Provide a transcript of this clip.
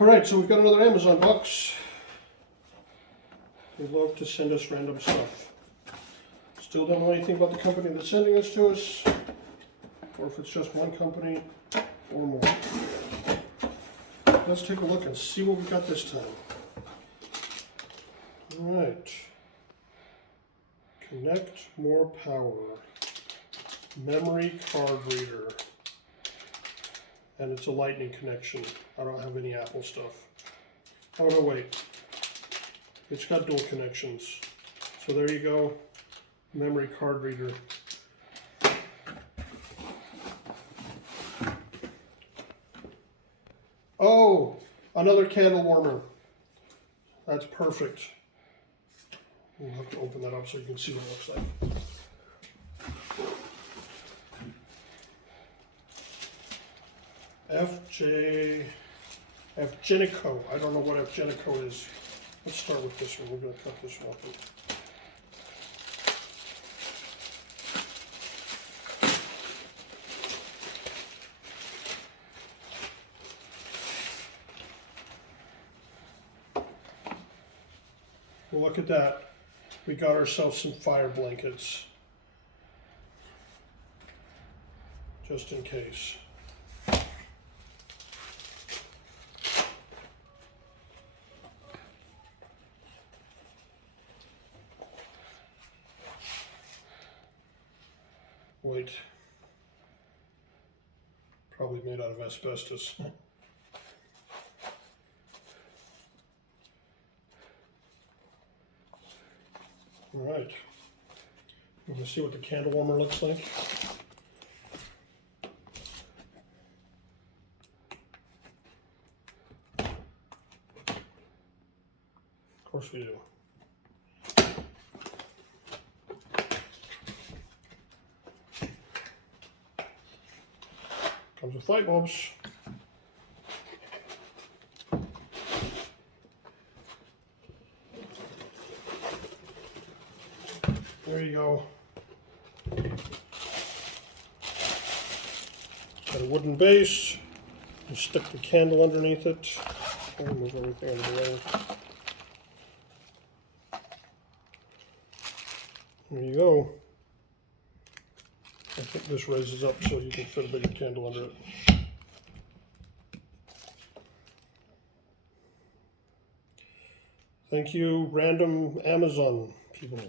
Alright, so we've got another Amazon box. They love to send us random stuff. Still don't know anything about the company that's sending this to us, or if it's just one company or more. Let's take a look and see what we got this time. Alright. Connect more power. Memory card reader. And it's a lightning connection. I don't have any Apple stuff. Oh no, wait. It's got dual connections. So there you go. Memory card reader. Oh, another candle warmer. That's perfect. We'll have to open that up so you can see what it looks like. Fgenico. I don't know what Fgenico is. Let's start with this one. We're going to cut this one open. Well, look at that. We got ourselves some fire blankets. Just in case. Wait. Probably made out of asbestos. All right. We're going to see what the candle warmer looks like. Of course we do. Comes with light bulbs. There you go. Got a wooden base. You stick the candle underneath it. I'll move everything out of the way. There you go. I think this raises up so you can fit a bigger candle under it. Thank you, random Amazon people.